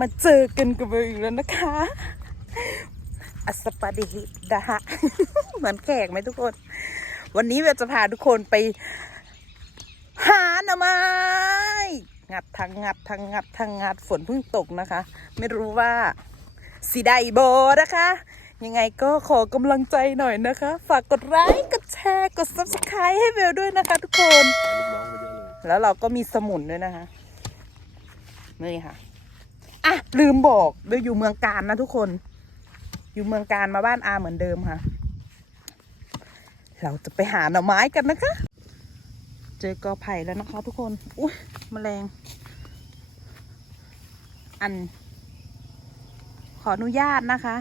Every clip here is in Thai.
มาเจอกันกับเบลอีกแล้วนะคะ อัสปาดิฮิดะฮะเหมือนแขกไหมทุกคน วันนี้เบลจะพาทุกคนไป หาหน่อไม้งัดทางงัดทางงัดทางงัดฝนเพิ่งตกนะคะ ไม่รู้ว่าสีได้โบนะคะ ยังไงก็ขอกำลังใจหน่อยนะคะ ฝากกดไลค์กดแชร์กด subscribe ให้เบลด้วยนะคะ ทุกคน แล้วเราก็มีสมุนด้วยนะคะนี่ค่ะ อะลืมบอกเบลอยู่เมืองการนะทุกคน อยู่เมืองการมาบ้านอาเหมือนเดิมค่ะ เราจะไปหาหน่อไม้กันนะคะ เจอกอไผ่แล้วนะคะ ทุกคนอุ้ยแมลง อัน ขออนุญาตนะคะ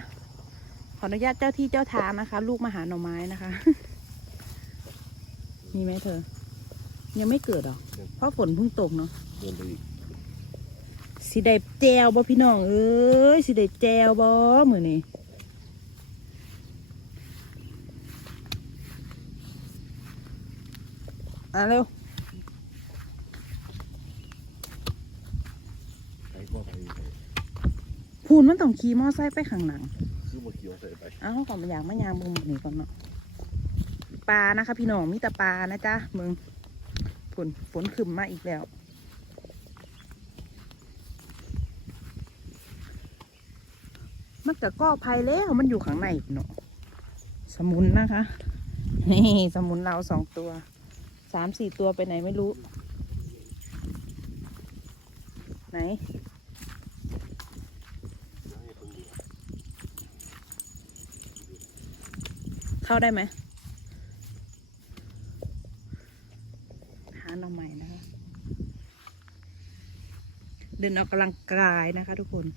ขออนุญาตเจ้าที่เจ้าทางนะคะ ลูกมาหาหน่อไม้นะคะ มีไหมเธอ ยังไม่เกิดหรอเพราะฝนเพิ่งตกเนาะเดินไปอีก สิได้แจวบ่พี่น้องเอ้ยสิได้แจวบ่มื้อนี้อะเร็วใครก็ไปไปพูนมันต้องขี่มอไซค์ไปข้างหลังซื้อมาเกี่ยวใส่ไปเอ้าก่อนมาอยากมายางมุมนี้ก่อนเนาะปลานะคะ พี่น้องมีแต่ปลานะจ๊ะมึงฝนฝนขึ้นมาอีกแล้ว มันกับก้อภัยแล้วมันอยู่ข้างในเนาะสมุนนะคะ นี่สมุนเราสองตัวสามสี่ตัวไปไหนไม่รู้ ไหนเข้าได้ไหมหาหน่อใหม่นะคะ เดินออกกำลังกายนะคะทุกคน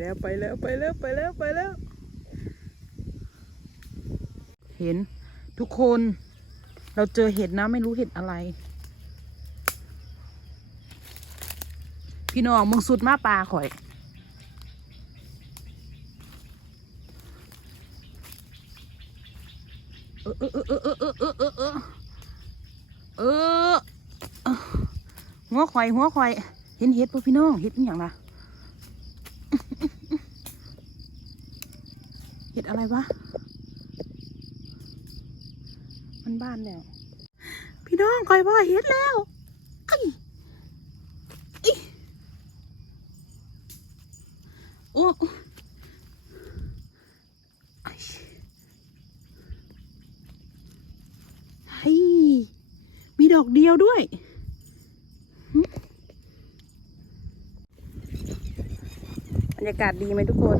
แล้วไปแล้วไปแล้วไปแล้วไปแล้ว เห็นทุกคน เราเจอเห็ดนะไม่รู้เห็ดอะไร พี่น้องมึงสุดมาปลาข่อย เออเออเออเออเออเออเออเออเออหัวข่อยหัวข่อย เห็นเห็ดป่ะพี่น้องเห็ดอย่างล่ะ เห็ ดอะไรวะ มันบ้านแล้ว พี่น้องคอยพ่เห็นแล้วโอ้ไอ้ไอ้มีดอกเดียวด้วยบรรยากาศดีไหมทุกคน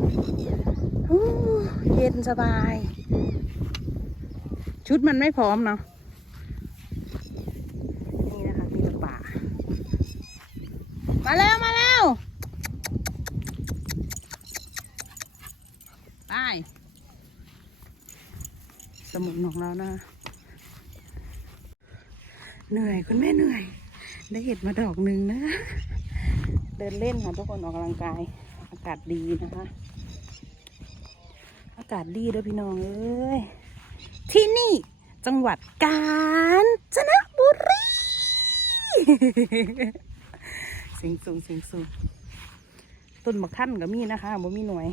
เย็นสบาย ชุดมันไม่พร้อมเนาะนี่นะคะมีแต่ป่า มาแล้วมาแล้วไปสมุนของเรานะ เหนื่อยคุณแม่เหนื่อย ได้เห็ดมาดอกหนึ่งนะ เดินเล่นค่ะทุกคนออกกำลังกาย อากาศดีนะคะ อากาศดีเด้อพี่น้องเอ้ยที่นี่จังหวัดกาญจนบุรีสิงสูงสิงสูงต้นมะขั้นก็มีนะคะบ่มีหน่วย